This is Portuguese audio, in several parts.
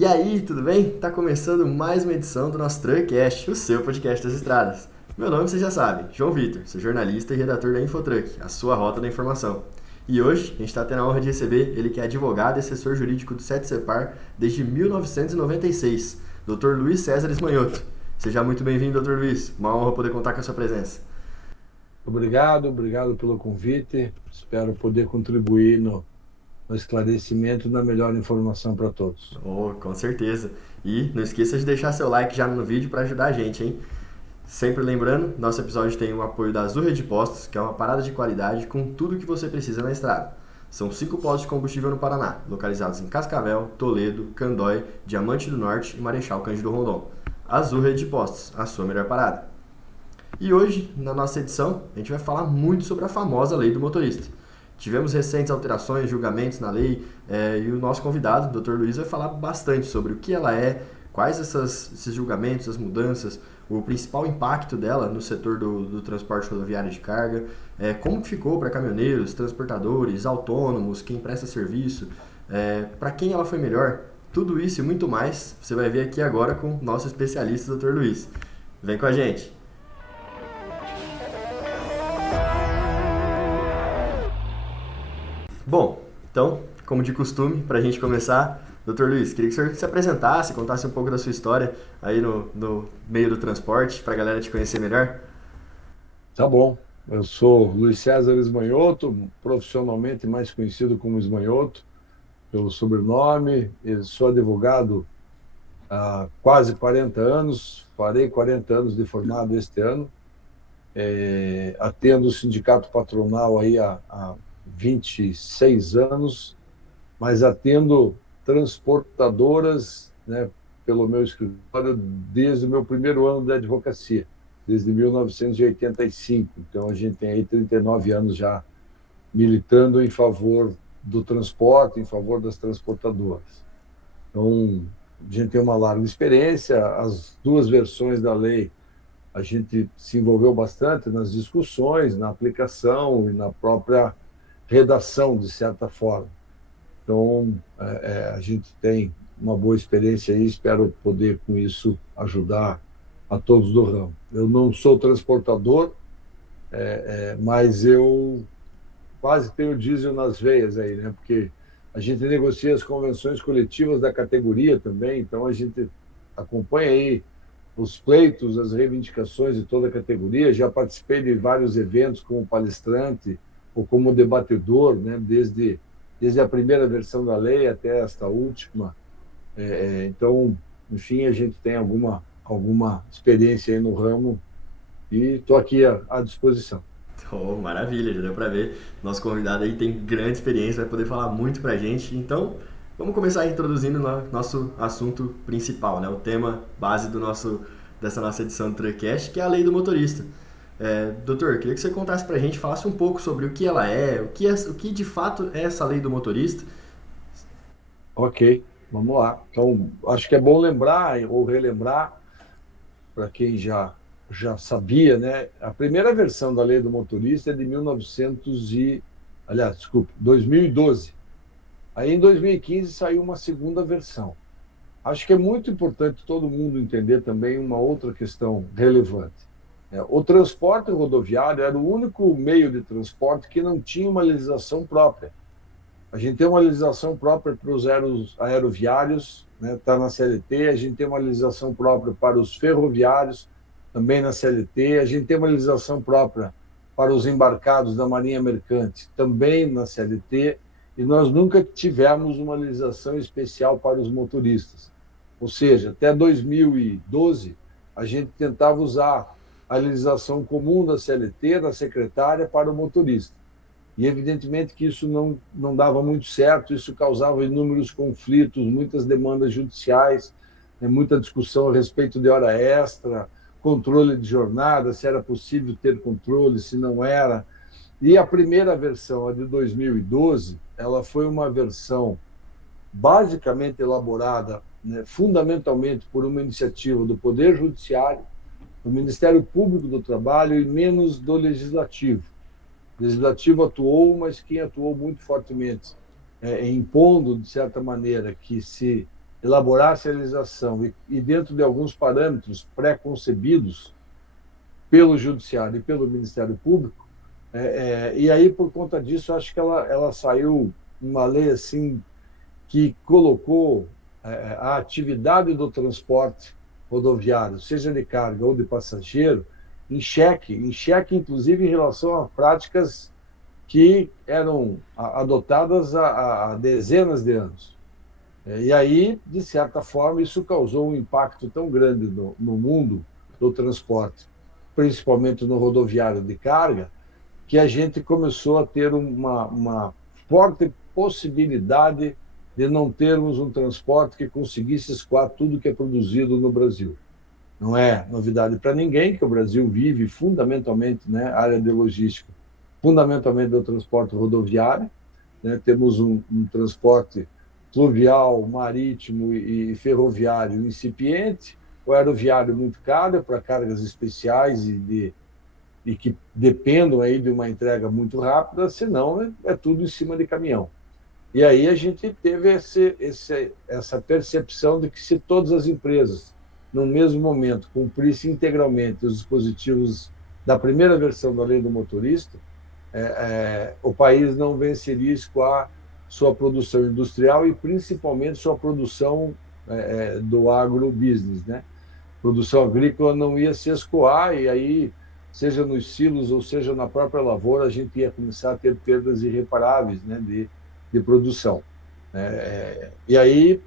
E aí, tudo bem? Tá começando mais uma edição do nosso Truckcast, o seu podcast das estradas. Meu nome você já sabe, João Vitor, sou jornalista e redator da Infotruck, a sua rota da informação. E hoje a gente está tendo a honra de receber ele que é advogado e assessor jurídico do SETSEPAR desde 1996, Dr. Luiz César Ismanhoto. Seja muito bem-vindo, Dr. Luiz. Uma honra poder contar com a sua presença. Obrigado pelo convite. Espero poder contribuir no esclarecimento e na melhor informação para todos. Oh, com certeza. E não esqueça de deixar seu like já no vídeo para ajudar a gente, hein? Sempre lembrando, nosso episódio tem o apoio da Azul Rede Postos, que é uma parada de qualidade com tudo o que você precisa na estrada. São 5 postos de combustível no Paraná, localizados em Cascavel, Toledo, Candói, Diamante do Norte e Marechal Cândido Rondon. Azul Rede Postos, a sua melhor parada. E hoje, na nossa edição, a gente vai falar muito sobre a famosa lei do motorista. Tivemos recentes alterações, julgamentos na lei, e o nosso convidado, o Dr. Luiz, vai falar bastante sobre o que ela é, quais esses julgamentos, as mudanças, o principal impacto dela no setor do transporte rodoviário de carga, como que ficou para caminhoneiros, transportadores, autônomos, quem presta serviço, para quem ela foi melhor. Tudo isso e muito mais você vai ver aqui agora com o nosso especialista, Dr. Luiz. Vem com a gente! Bom, então, como de costume, para a gente começar, Dr. Luiz, queria que o senhor se apresentasse, contasse um pouco da sua história aí no meio do transporte, para a galera te conhecer melhor. Tá bom. Eu sou Luiz César Ismanhoto, profissionalmente mais conhecido como Ismanhoto, pelo sobrenome. Eu sou advogado há quase 40 anos, farei 40 anos de formado este ano. Atendo o sindicato patronal aí há 26 anos, mas atendo transportadoras, né, pelo meu escritório desde o meu primeiro ano de advocacia, desde 1985. Então, a gente tem aí 39 anos já militando em favor do transporte, em favor das transportadoras. Então, a gente tem uma larga experiência, as duas versões da lei, a gente se envolveu bastante nas discussões, na aplicação e na própria redação, de certa forma. Então, a gente tem uma boa experiência aí, espero poder, com isso, ajudar a todos do ramo. Eu não sou transportador, mas eu quase tenho diesel nas veias aí, né? Porque a gente negocia as convenções coletivas da categoria também, então a gente acompanha aí os pleitos, as reivindicações de toda a categoria. Já participei de vários eventos como palestrante ou como debatedor, né? Desde a primeira versão da lei até esta última. Então, enfim, a gente tem alguma experiência aí no ramo e estou aqui à disposição. Oh, maravilha, já deu para ver. Nosso convidado aí tem grande experiência, vai poder falar muito para a gente. Então, vamos começar introduzindo o nosso assunto principal, né? O tema base dessa nossa edição do Truckcast, que é a lei do motorista. Doutor, queria que você contasse para a gente, falasse um pouco sobre o que ela é, o que de fato é essa lei do motorista. Ok, vamos lá. Então, acho que é bom lembrar ou relembrar, para quem já sabia, né? A primeira versão da lei do motorista é de 2012. Aí, em 2015, saiu uma segunda versão. Acho que é muito importante todo mundo entender também uma outra questão relevante. O transporte rodoviário era o único meio de transporte que não tinha uma legislação própria. A gente tem uma legislação própria para os aeroviários, né, está na CLT. A gente tem uma legislação própria para os ferroviários, também na CLT. A gente tem uma legislação própria para os embarcados da Marinha Mercante, também na CLT. E nós nunca tivemos uma legislação especial para os motoristas. Ou seja, até 2012, a gente tentava usar a legislação comum da CLT, da secretária, para o motorista. E, evidentemente, que isso não dava muito certo, isso causava inúmeros conflitos, muitas demandas judiciais, né, muita discussão a respeito de hora extra, controle de jornada, se era possível ter controle, se não era. E a primeira versão, a de 2012, ela foi uma versão basicamente elaborada, né, fundamentalmente por uma iniciativa do Poder Judiciário, do Ministério Público do Trabalho e menos do Legislativo. O Legislativo atuou, mas quem atuou muito fortemente, impondo, de certa maneira, que se elaborasse a legislação e dentro de alguns parâmetros pré-concebidos pelo Judiciário e pelo Ministério Público, e aí, por conta disso, acho que ela saiu uma lei assim que colocou a atividade do transporte rodoviário, seja de carga ou de passageiro, em xeque, inclusive em relação a práticas que eram adotadas há dezenas de anos. E aí, de certa forma, isso causou um impacto tão grande no mundo do transporte, principalmente no rodoviário de carga, que a gente começou a ter uma forte possibilidade de não termos um transporte que conseguisse escoar tudo que é produzido no Brasil. Não é novidade para ninguém que o Brasil vive fundamentalmente, né, a área de logística, fundamentalmente do transporte rodoviário, né, temos um transporte fluvial, marítimo e ferroviário incipiente, o aeroviário muito caro para cargas especiais e que dependam aí de uma entrega muito rápida, senão é tudo em cima de caminhão. E aí a gente teve essa percepção de que se todas as empresas, no mesmo momento, cumprissem integralmente os dispositivos da primeira versão da lei do motorista, o país não venceria com a sua produção industrial e principalmente sua produção do agrobusiness, né? Produção agrícola não ia se escoar e aí, seja nos silos ou seja na própria lavoura, a gente ia começar a ter perdas irreparáveis, né, de produção. E aí,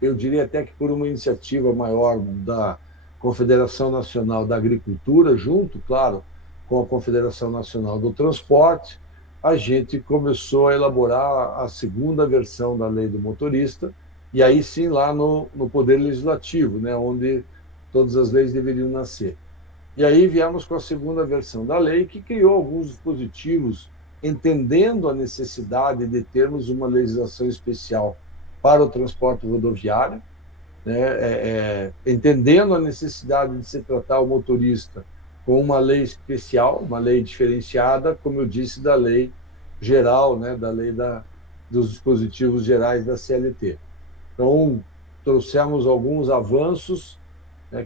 eu diria até que por uma iniciativa maior da Confederação Nacional da Agricultura, junto, claro, com a Confederação Nacional do Transporte, a gente começou a elaborar a segunda versão da lei do motorista, e aí sim lá no Poder Legislativo, né, onde todas as leis deveriam nascer. E aí viemos com a segunda versão da lei, que criou alguns dispositivos, entendendo a necessidade de termos uma legislação especial para o transporte rodoviário, né, entendendo a necessidade de se tratar o motorista com uma lei especial, uma lei diferenciada, como eu disse, da lei geral, né, da lei dos dispositivos gerais da CLT. Então, trouxemos alguns avanços,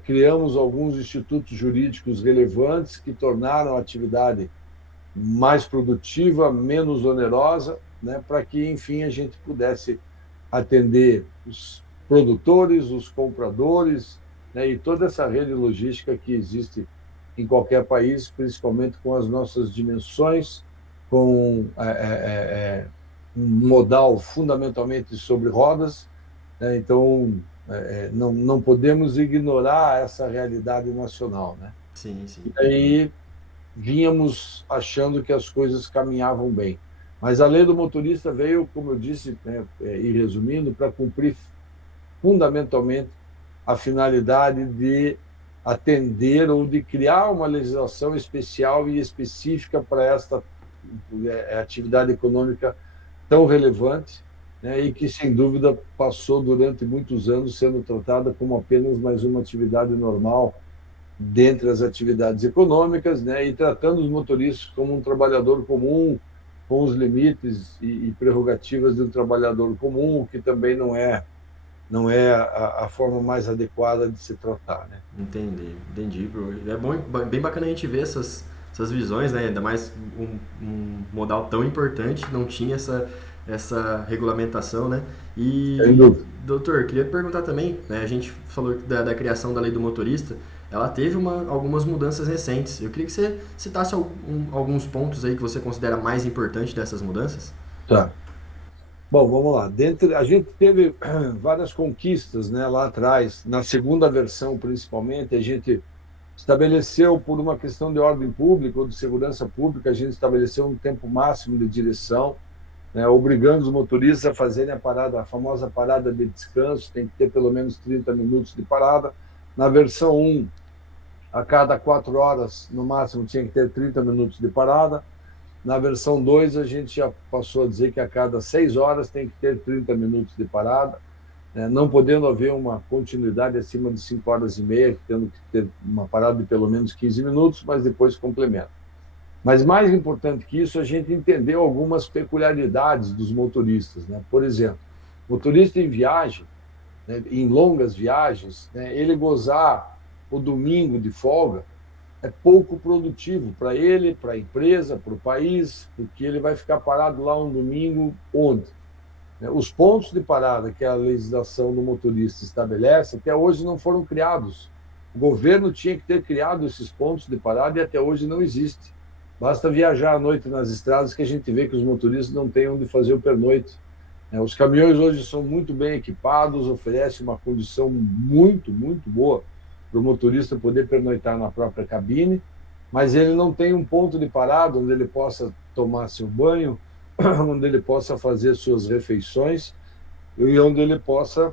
criamos alguns institutos jurídicos relevantes que tornaram a atividade mais produtiva, menos onerosa, né, para que, enfim, a gente pudesse atender os produtores, os compradores, né, e toda essa rede logística que existe em qualquer país, principalmente com as nossas dimensões, com um modal fundamentalmente sobre rodas, né, então não podemos ignorar essa realidade nacional, né? Sim, sim. E aí vínhamos achando que as coisas caminhavam bem. Mas a lei do motorista veio, como eu disse, né, e resumindo, para cumprir fundamentalmente a finalidade de atender ou de criar uma legislação especial e específica para esta atividade econômica tão relevante, né, e que, sem dúvida, passou durante muitos anos sendo tratada como apenas mais uma atividade normal dentre as atividades econômicas, né, e tratando os motoristas como um trabalhador comum, com os limites e prerrogativas de um trabalhador comum, o que também não é a forma mais adequada de se tratar, né? Entendi. É bom, bem bacana a gente ver essas visões, né? Ainda mais um modal tão importante, não tinha essa regulamentação, né? Sem E, dúvida. doutor, queria perguntar também, né? A gente falou da criação da lei do motorista, ela teve algumas mudanças recentes. Eu queria que você citasse alguns pontos aí que você considera mais importantes dessas mudanças. Tá. Bom, vamos lá. A gente teve várias conquistas, né, lá atrás, na segunda versão principalmente, a gente estabeleceu, por uma questão de ordem pública ou de segurança pública, a gente estabeleceu um tempo máximo de direção, né, obrigando os motoristas a fazerem a famosa parada de descanso, tem que ter pelo menos 30 minutos de parada. Na versão 1, a cada 4 horas, no máximo, tinha que ter 30 minutos de parada. Na versão 2, a gente já passou a dizer que a cada 6 horas tem que ter 30 minutos de parada, né, não podendo haver uma continuidade acima de 5 horas e meia, tendo que ter uma parada de pelo menos 15 minutos, mas depois complementa. Mas mais importante que isso, a gente entendeu algumas peculiaridades dos motoristas, né? Por exemplo, motorista em viagem, né, em longas viagens, né, ele gozar o domingo de folga é pouco produtivo para ele, para a empresa, para o país, porque ele vai ficar parado lá um domingo onde? Né, os pontos de parada que a legislação do motorista estabelece até hoje não foram criados. O governo tinha que ter criado esses pontos de parada e até hoje não existe. Basta viajar à noite nas estradas que a gente vê que os motoristas não têm onde fazer o pernoite. Os caminhões hoje são muito bem equipados, oferecem uma condição muito, muito boa para o motorista poder pernoitar na própria cabine, mas ele não tem um ponto de parada onde ele possa tomar seu banho, onde ele possa fazer suas refeições e onde ele possa,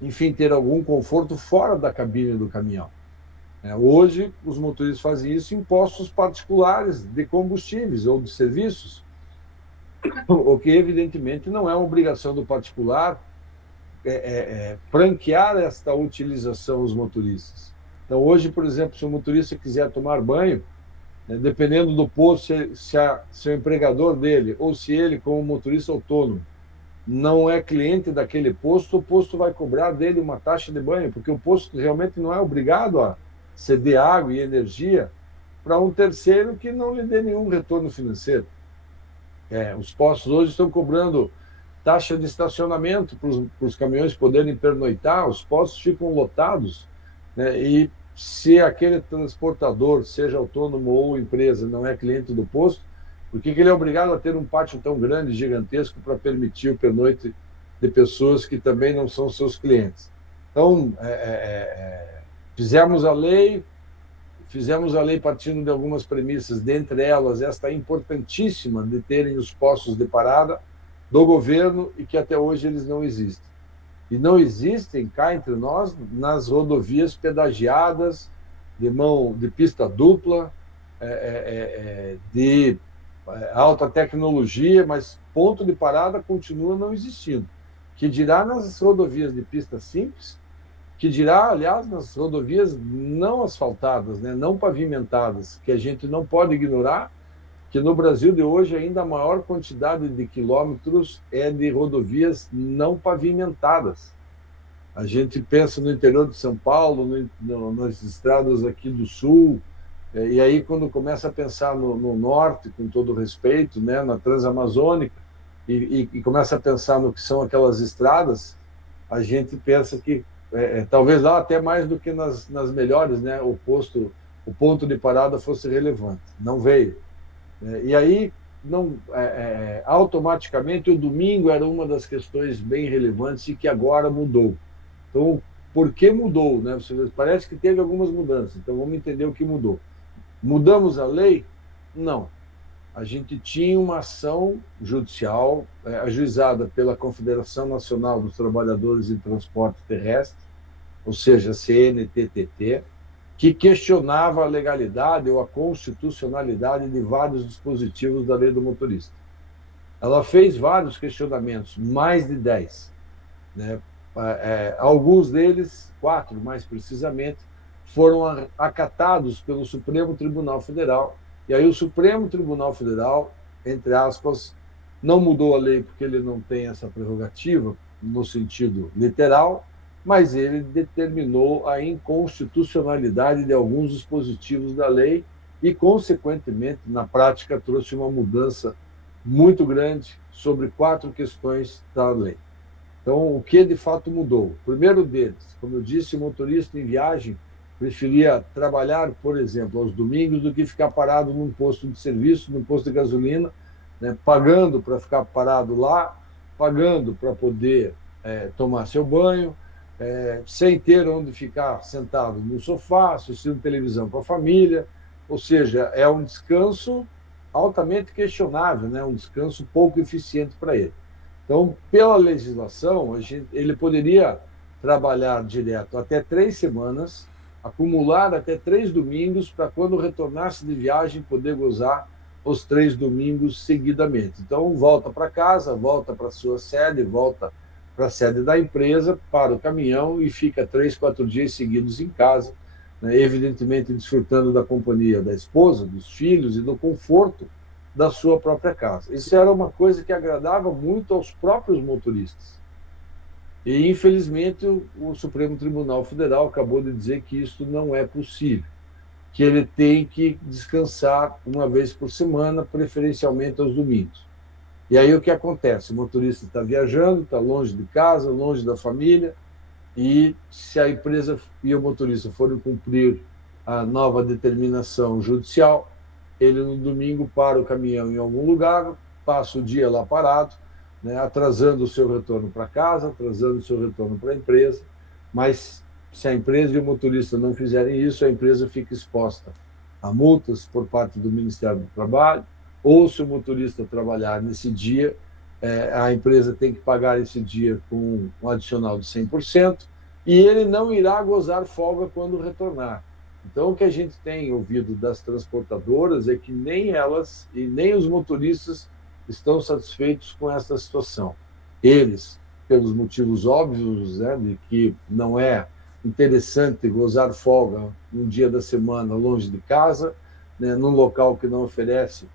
enfim, ter algum conforto fora da cabine do caminhão. Hoje, os motoristas fazem isso em postos particulares de combustíveis ou de serviços, o que evidentemente não é uma obrigação do particular franquear esta utilização aos motoristas. Então, hoje, por exemplo, se o motorista quiser tomar banho, dependendo do posto, se o empregador dele ou se ele, como motorista autônomo, não é cliente daquele posto, o posto vai cobrar dele uma taxa de banho, porque o posto realmente não é obrigado a ceder água e energia para um terceiro que não lhe dê nenhum retorno financeiro. Os postos hoje estão cobrando taxa de estacionamento para os caminhões poderem pernoitar, os postos ficam lotados, né? E se aquele transportador, seja autônomo ou empresa, não é cliente do posto, por que ele é obrigado a ter um pátio tão grande, gigantesco, para permitir o pernoite de pessoas que também não são seus clientes? Então, fizemos a lei partindo de algumas premissas, dentre elas esta importantíssima de terem os postos de parada do governo e que até hoje eles não existem. E não existem, cá entre nós, nas rodovias pedagiadas, de pista dupla, de alta tecnologia, mas ponto de parada continua não existindo. Que dirá nas rodovias de pista simples, que dirá, aliás, nas rodovias não asfaltadas, né, não pavimentadas, que a gente não pode ignorar, que no Brasil de hoje ainda a maior quantidade de quilômetros é de rodovias não pavimentadas. A gente pensa no interior de São Paulo, nas estradas aqui do sul, e aí quando começa a pensar no norte, com todo respeito, né, na Transamazônica, e começa a pensar no que são aquelas estradas, a gente pensa que talvez lá até mais do que nas melhores, né, o ponto de parada fosse relevante. Não veio. E aí, automaticamente, o domingo era uma das questões bem relevantes e que agora mudou. Então, por que mudou? Né? Parece que teve algumas mudanças, então vamos entender o que mudou. Mudamos a lei? Não. A gente tinha uma ação judicial ajuizada pela Confederação Nacional dos Trabalhadores em Transporte Terrestre, ou seja, CNTTT, que questionava a legalidade ou a constitucionalidade de vários dispositivos da lei do motorista. Ela fez vários questionamentos, mais de 10. Né? Alguns deles, 4 mais precisamente, foram acatados pelo Supremo Tribunal Federal. E aí o Supremo Tribunal Federal, entre aspas, não mudou a lei porque ele não tem essa prerrogativa no sentido literal, mas ele determinou a inconstitucionalidade de alguns dispositivos da lei e, consequentemente, na prática, trouxe uma mudança muito grande sobre 4 questões da lei. Então, o que de fato mudou? O primeiro deles, como eu disse, o motorista em viagem preferia trabalhar, por exemplo, aos domingos do que ficar parado num posto de serviço, num posto de gasolina, né, pagando para ficar parado lá, pagando para poder tomar seu banho, sem ter onde ficar sentado no sofá, assistindo televisão com a família, ou seja, é um descanso altamente questionável, né? Um descanso pouco eficiente para ele. Então, pela legislação, ele poderia trabalhar direto até 3 semanas, acumular até 3 domingos, para quando retornasse de viagem poder gozar os 3 domingos seguidamente. Então, volta para casa, volta para a sua sede, volta para a sede da empresa, para o caminhão e fica 3, 4 dias seguidos em casa, né, evidentemente desfrutando da companhia da esposa, dos filhos e do conforto da sua própria casa. Isso era uma coisa que agradava muito aos próprios motoristas. E, infelizmente, o Supremo Tribunal Federal acabou de dizer que isso não é possível, que ele tem que descansar uma vez por semana, preferencialmente aos domingos. E aí o que acontece? O motorista está viajando, está longe de casa, longe da família, e se a empresa e o motorista forem cumprir a nova determinação judicial, ele no domingo para o caminhão em algum lugar, passa o dia lá parado, né, atrasando o seu retorno para casa, atrasando o seu retorno para a empresa, mas se a empresa e o motorista não fizerem isso, a empresa fica exposta a multas por parte do Ministério do Trabalho, ou se o motorista trabalhar nesse dia, a empresa tem que pagar esse dia com um adicional de 100%, e ele não irá gozar folga quando retornar. Então, o que a gente tem ouvido das transportadoras é que nem elas e nem os motoristas estão satisfeitos com essa situação. Eles, pelos motivos óbvios, né, de que não é interessante gozar folga um dia da semana longe de casa, né, num local que não oferece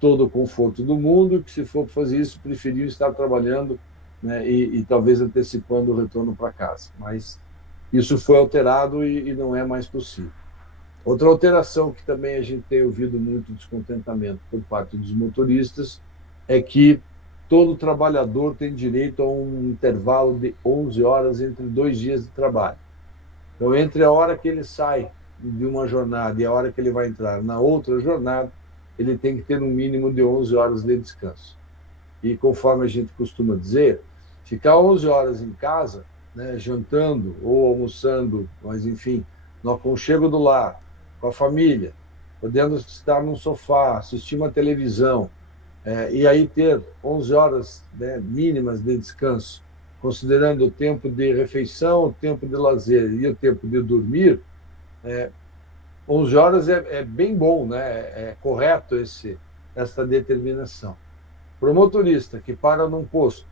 todo o conforto do mundo, que se for fazer isso, preferiu estar trabalhando, né, e talvez antecipando o retorno para casa. Mas isso foi alterado e não é mais possível. Outra alteração que também a gente tem ouvido muito descontentamento por parte dos motoristas é que todo trabalhador tem direito a um intervalo de 11 horas entre 2 dias de trabalho. Então, entre a hora que ele sai de uma jornada e a hora que ele vai entrar na outra jornada, ele tem que ter um mínimo de 11 horas de descanso. E conforme a gente costuma dizer, ficar 11 horas em casa, né, jantando ou almoçando, mas enfim, no aconchego do lar, com a família, podendo estar num sofá, assistir uma televisão, e aí ter 11 horas, né, mínimas de descanso, considerando o tempo de refeição, o tempo de lazer e o tempo de dormir, 11 horas é bem bom, né? É correto essa determinação. Para o motorista que para num posto,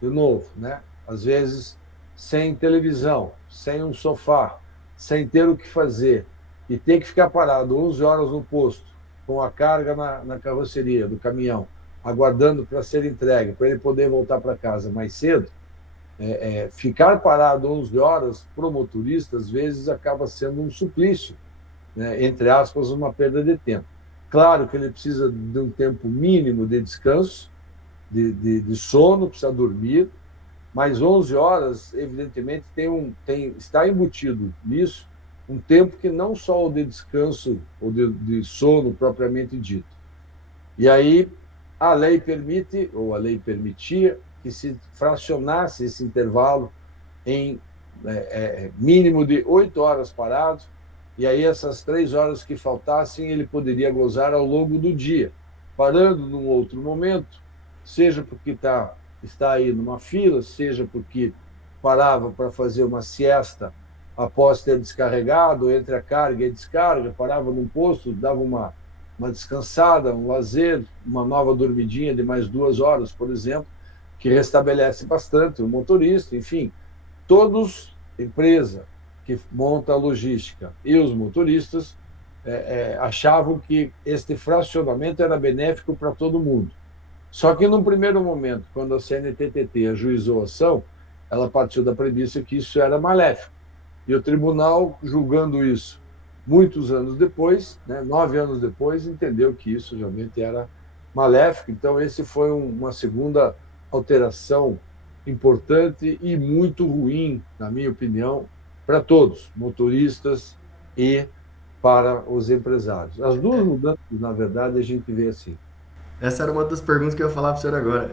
de novo, né? Às vezes sem televisão, sem um sofá, sem ter o que fazer, e tem que ficar parado 11 horas no posto, com a carga na carroceria do caminhão, aguardando para ser entregue, para ele poder voltar para casa mais cedo, ficar parado 11 horas para o motorista, às vezes, acaba sendo um suplício, né, entre aspas, uma perda de tempo. Claro que ele precisa de um tempo mínimo de descanso, de sono, precisa dormir, mas 11 horas, evidentemente, está embutido nisso um tempo que não só o de descanso ou de sono propriamente dito. E aí a lei permite, ou a lei permitia, que se fracionasse esse intervalo em mínimo de 8 horas parado, e aí essas 3 horas que faltassem ele poderia gozar ao longo do dia, parando num outro momento, seja porque está aí numa fila, seja porque parava para fazer uma siesta após ter descarregado, entre a carga e a descarga, parava num posto, dava uma descansada, um lazer, uma nova dormidinha de mais 2 horas, por exemplo, que restabelece bastante o motorista, enfim, todos, empresa que monta a logística e os motoristas, achavam que este fracionamento era benéfico para todo mundo. Só que, num primeiro momento, quando a CNTT ajuizou a ação, ela partiu da premissa que isso era maléfico. E o tribunal, julgando isso muitos anos depois, né, 9 anos depois, entendeu que isso realmente era maléfico. Então, esse foi uma segunda alteração importante e muito ruim, na minha opinião, para todos, motoristas e para os empresários. As duas mudanças, na verdade, a gente vê assim. Essa era uma das perguntas que eu ia falar para o senhor agora.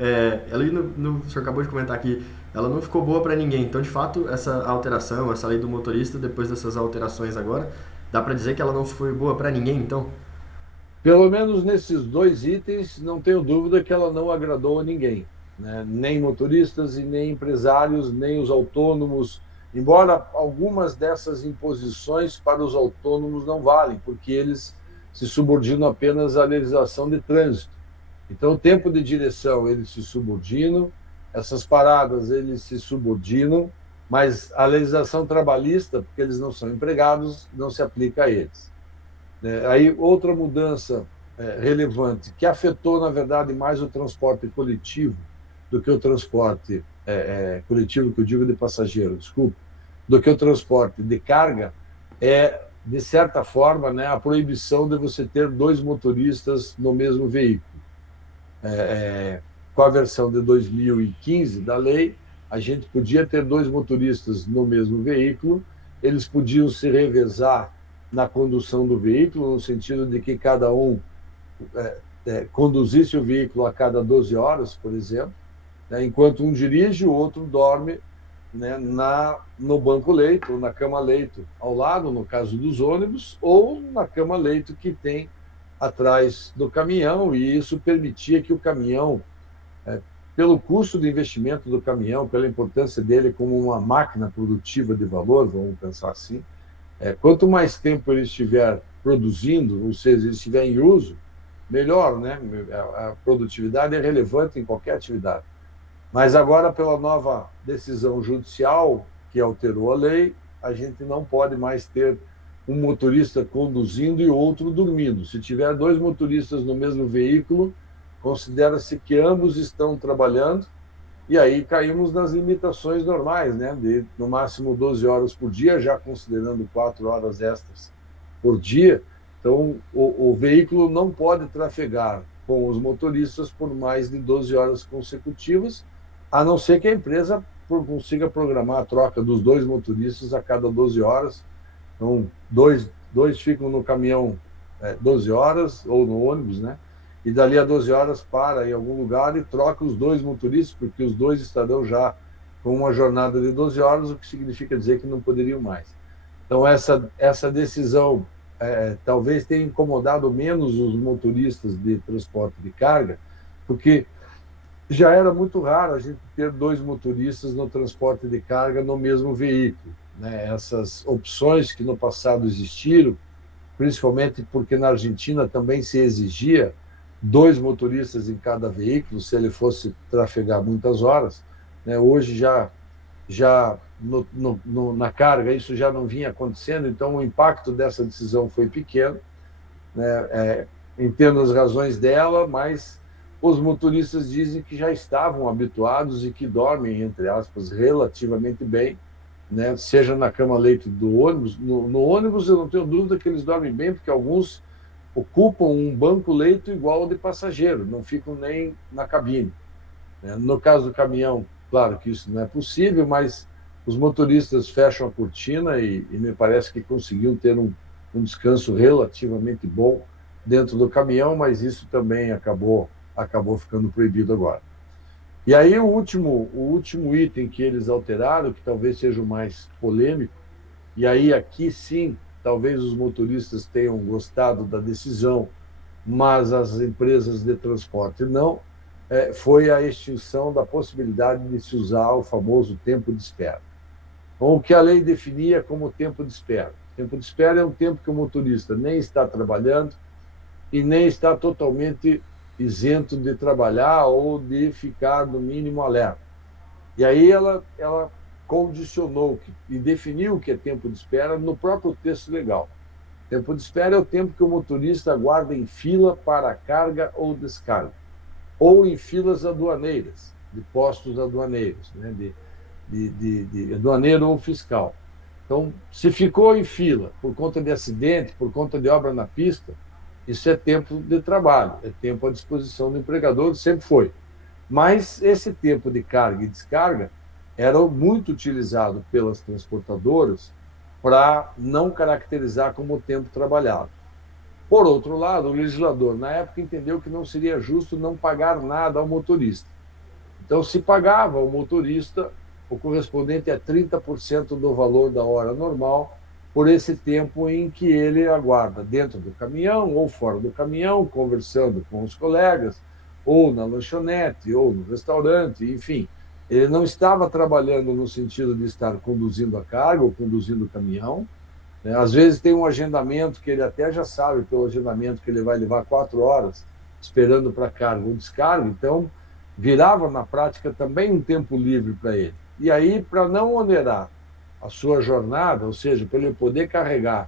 Ali o senhor acabou de comentar aqui, ela não ficou boa para ninguém. Então, de fato, essa alteração, essa lei do motorista, depois dessas alterações agora, dá para dizer que ela não foi boa para ninguém, então? Pelo menos nesses 2 itens, não tenho dúvida que ela não agradou a ninguém, né? Nem motoristas e nem empresários, nem os autônomos, embora algumas dessas imposições para os autônomos não valem, porque eles se subordinam apenas à legislação de trânsito. Então, o tempo de direção eles se subordinam, essas paradas eles se subordinam, mas a legislação trabalhista, porque eles não são empregados, não se aplica a eles. Aí, outra mudança relevante, que afetou, na verdade, mais o transporte coletivo, do que o transporte coletivo, que eu digo de passageiro, desculpa, do que o transporte de carga é, de certa forma, né, a proibição de você ter dois motoristas no mesmo veículo. Com a versão de 2015 da lei, a gente podia ter dois motoristas no mesmo veículo, eles podiam se revezar na condução do veículo, no sentido de que cada um conduzisse o veículo a cada 12 horas, por exemplo, né, enquanto um dirige, o outro dorme, né, no banco-leito, ou na cama-leito ao lado, no caso dos ônibus, ou na cama-leito que tem atrás do caminhão, e isso permitia que o caminhão, pelo custo do investimento do caminhão, pela importância dele como uma máquina produtiva de valor, vamos pensar assim, quanto mais tempo ele estiver produzindo, ou seja, ele estiver em uso, melhor, né? A produtividade é relevante em qualquer atividade. Mas agora, pela nova decisão judicial que alterou a lei, a gente não pode mais ter um motorista conduzindo e outro dormindo. Se tiver dois motoristas no mesmo veículo, considera-se que ambos estão trabalhando, e aí caímos nas limitações normais, né? De no máximo 12 horas por dia, já considerando 4 horas extras por dia. Então, o veículo não pode trafegar com os motoristas por mais de 12 horas consecutivas, a não ser que a empresa consiga programar a troca dos dois motoristas a cada 12 horas. Então, dois ficam no caminhão 12 horas, ou no ônibus, né? E dali a 12 horas para em algum lugar e troca os dois motoristas, porque os dois estarão já com uma jornada de 12 horas, o que significa dizer que não poderiam mais. Então, essa decisão talvez tenha incomodado menos os motoristas de transporte de carga, porque já era muito raro a gente ter dois motoristas no transporte de carga no mesmo veículo, né? Essas opções que no passado existiram, principalmente porque na Argentina também se exigia dois motoristas em cada veículo, se ele fosse trafegar muitas horas, né? Hoje já na carga isso já não vinha acontecendo, então o impacto dessa decisão foi pequeno, né? Entendo as razões dela, mas os motoristas dizem que já estavam habituados e que dormem, entre aspas, relativamente bem, né? Seja na cama-leito do ônibus. No ônibus eu não tenho dúvida que eles dormem bem, porque alguns ocupam um banco-leito igual ao de passageiro, não ficam nem na cabine, né? No caso do caminhão, claro que isso não é possível, mas os motoristas fecham a cortina e me parece que conseguiram ter um descanso relativamente bom dentro do caminhão, mas isso também acabou ficando proibido agora. E aí o último item que eles alteraram, que talvez seja o mais polêmico, e aí aqui sim, talvez os motoristas tenham gostado da decisão, mas as empresas de transporte não, foi a extinção da possibilidade de se usar o famoso tempo de espera. Então, o que a lei definia como tempo de espera. Tempo de espera é um tempo que o motorista nem está trabalhando e nem está totalmente isento de trabalhar ou de ficar, no mínimo, alerta. E aí ela condicionou e definiu o que é tempo de espera no próprio texto legal. Tempo de espera é o tempo que o motorista aguarda em fila para carga ou descarga, ou em filas aduaneiras, de postos aduaneiros, né? de aduaneiro ou fiscal. Então, se ficou em fila por conta de acidente, por conta de obra na pista, isso é tempo de trabalho, é tempo à disposição do empregador, sempre foi. Mas esse tempo de carga e descarga era muito utilizado pelas transportadoras para não caracterizar como tempo trabalhado. Por outro lado, o legislador, na época, entendeu que não seria justo não pagar nada ao motorista. Então, se pagava ao motorista o correspondente a 30% do valor da hora normal por esse tempo em que ele aguarda dentro do caminhão ou fora do caminhão, conversando com os colegas, ou na lanchonete, ou no restaurante, enfim. Ele não estava trabalhando no sentido de estar conduzindo a carga ou conduzindo o caminhão, né? Às vezes tem um agendamento que ele até já sabe, pelo agendamento, que ele vai levar 4 horas esperando para carga ou descarga, então virava na prática também um tempo livre para ele. E aí, para não onerar a sua jornada, ou seja, para ele poder carregar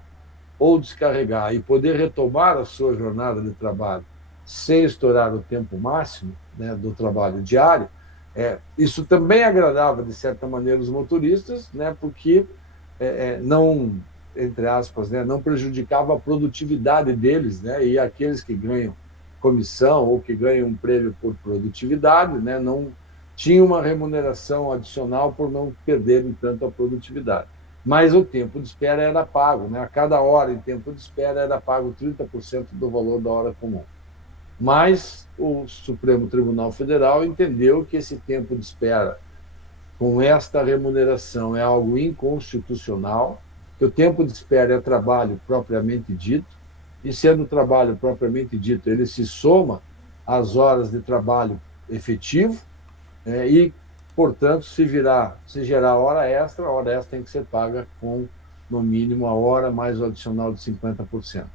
ou descarregar e poder retomar a sua jornada de trabalho sem estourar o tempo máximo, né, do trabalho diário, Isso também agradava, de certa maneira, os motoristas, né, porque não, entre aspas, né, não prejudicava a produtividade deles, né, e aqueles que ganham comissão ou que ganham um prêmio por produtividade, né, não tinham uma remuneração adicional por não perderem tanto a produtividade. Mas o tempo de espera era pago, né, a cada hora em tempo de espera era pago 30% do valor da hora comum. Mas o Supremo Tribunal Federal entendeu que esse tempo de espera com esta remuneração é algo inconstitucional, que o tempo de espera é trabalho propriamente dito, e sendo trabalho propriamente dito, ele se soma às horas de trabalho efetivo, e, portanto, se gerar hora extra tem que ser paga com, no mínimo, a hora mais o adicional de 50%.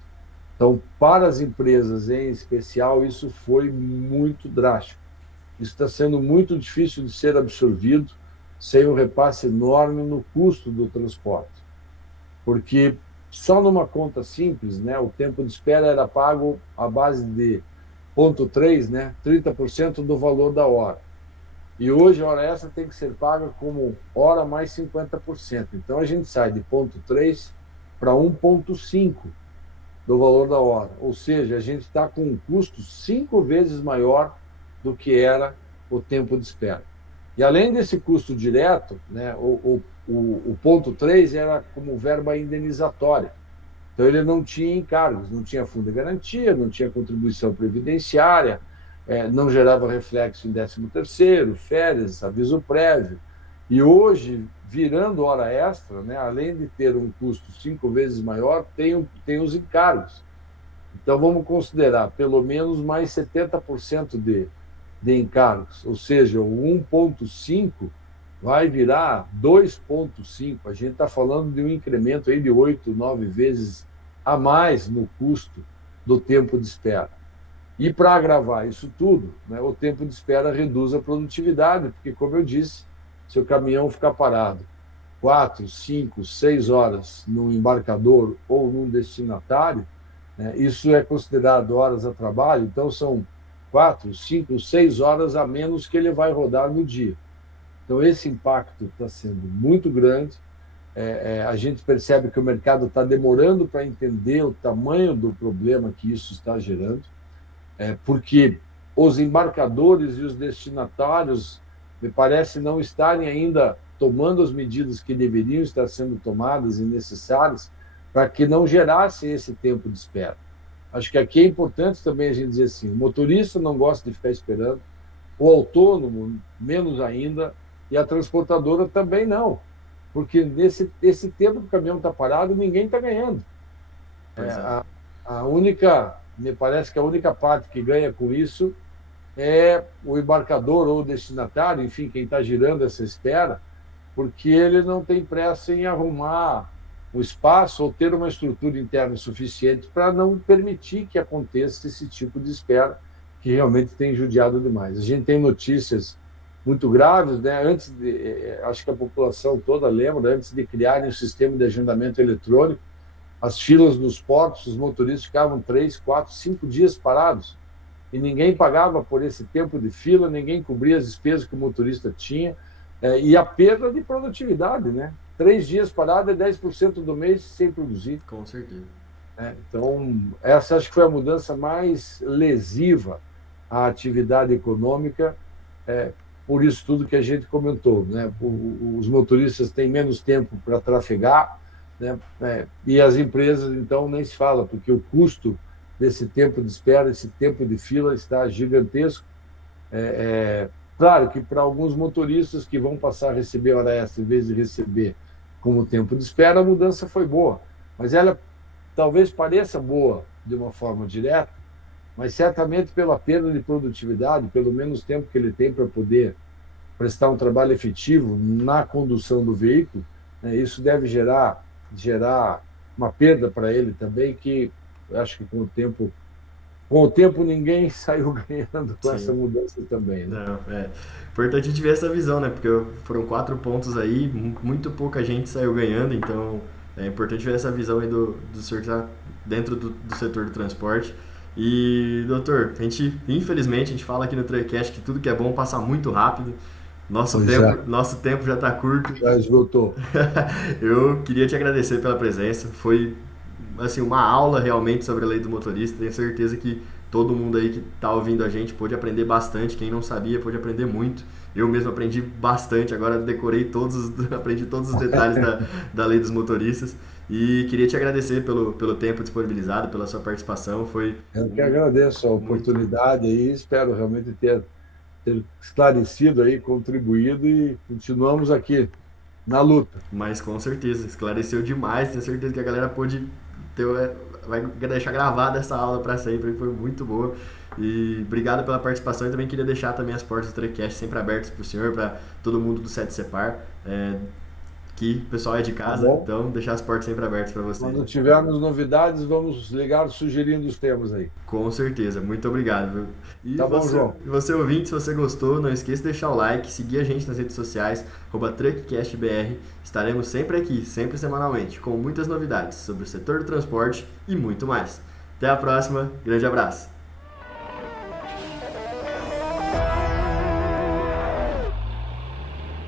Então, para as empresas em especial, isso foi muito drástico. Isso está sendo muito difícil de ser absorvido sem um repasse enorme no custo do transporte. Porque só numa conta simples, né, o tempo de espera era pago à base de 0,3, né, 30% do valor da hora. E hoje a hora extra tem que ser paga como hora mais 50%. Então a gente sai de 0,3 para 1,5 do valor da hora. Ou seja, a gente está com um custo 5 vezes maior do que era o tempo de espera. E além desse custo direto, né, o ponto 3 era como verba indenizatória. Então ele não tinha encargos, não tinha fundo de garantia, não tinha contribuição previdenciária, não gerava reflexo em 13º, férias, aviso prévio. E hoje, virando hora extra, né, além de ter um custo 5 vezes maior, tem os encargos. Então, vamos considerar pelo menos mais 70% de encargos, ou seja, o 1,5 vai virar 2,5. A gente está falando de um incremento aí de 8, 9 vezes a mais no custo do tempo de espera. E para agravar isso tudo, né, o tempo de espera reduz a produtividade, porque, como eu disse, se o caminhão ficar parado 4, 5, 6 horas num embarcador ou num destinatário, né, isso é considerado horas a trabalho, então são 4, 5, 6 horas a menos que ele vai rodar no dia. Então, esse impacto está sendo muito grande. A gente percebe que o mercado está demorando para entender o tamanho do problema que isso está gerando, porque os embarcadores e os destinatários, me parece, não estarem ainda tomando as medidas que deveriam estar sendo tomadas e necessárias para que não gerasse esse tempo de espera. Acho que aqui é importante também a gente dizer assim, o motorista não gosta de ficar esperando, o autônomo menos ainda, e a transportadora também não, porque esse tempo que o caminhão está parado, ninguém está ganhando. Pois é. Me parece que a única parte que ganha com isso é o embarcador ou o destinatário, enfim, quem está girando essa espera, porque ele não tem pressa em arrumar o espaço ou ter uma estrutura interna suficiente para não permitir que aconteça esse tipo de espera, que realmente tem judiado demais. A gente tem notícias muito graves, né? Acho que a população toda lembra, antes de criarem o sistema de agendamento eletrônico, as filas nos portos, os motoristas ficavam 3, 4, 5 dias parados e ninguém pagava por esse tempo de fila, ninguém cobria as despesas que o motorista tinha, e a perda de produtividade, né? 3 dias parado é 10% do mês sem produzir. Com certeza. Então, essa acho que foi a mudança mais lesiva à atividade econômica, por isso tudo que a gente comentou, né? Os motoristas têm menos tempo para trafegar, né? E as empresas, então, nem se fala, porque o custo desse tempo de espera, esse tempo de fila está gigantesco. Claro que para alguns motoristas que vão passar a receber hora extra em vez de receber como tempo de espera, a mudança foi boa, mas ela talvez pareça boa de uma forma direta, mas certamente pela perda de produtividade, pelo menos tempo que ele tem para poder prestar um trabalho efetivo na condução do veículo, né, isso deve gerar uma perda para ele também, que eu acho que com o tempo ninguém saiu ganhando com essa mudança também. Né? Não, importante a gente ver essa visão, né? Porque foram 4 pontos aí, muito pouca gente saiu ganhando, então é importante ver essa visão aí do senhor que está dentro do setor do transporte. E, doutor, infelizmente, a gente fala aqui no Truckcast que tudo que é bom passa muito rápido. Pois é, Nosso tempo já está curto. já esgotou. Eu queria te agradecer pela presença. Foi assim uma aula realmente sobre a lei do motorista. Tenho certeza que todo mundo aí que está ouvindo a gente pôde aprender bastante. Quem não sabia pôde aprender muito. Eu mesmo aprendi bastante. Agora decorei aprendi todos os detalhes da lei dos motoristas. E queria te agradecer pelo tempo disponibilizado, pela sua participação. Foi Eu que agradeço a muito, oportunidade aí, espero realmente ter esclarecido aí, contribuído e continuamos aqui na luta. mas com certeza, esclareceu demais. Tenho certeza que a galera ter, vai deixar gravada essa aula para sempre. Foi muito boa. E obrigado pela participação. E também queria deixar também as portas do Trecast sempre abertas para o senhor, para todo mundo do Sete Separ. Que o pessoal é de Tá casa, bom? então deixar as portas sempre abertas para você. Quando tivermos novidades, vamos ligar sugerindo os temas aí. Com certeza, muito obrigado. Viu? Tá bom, João? E você ouvinte, se você gostou, não esqueça de deixar o like, seguir a gente nas redes sociais, @truckcastbr. Estaremos sempre aqui, sempre semanalmente, com muitas novidades sobre o setor do transporte e muito mais. Até a próxima, grande abraço!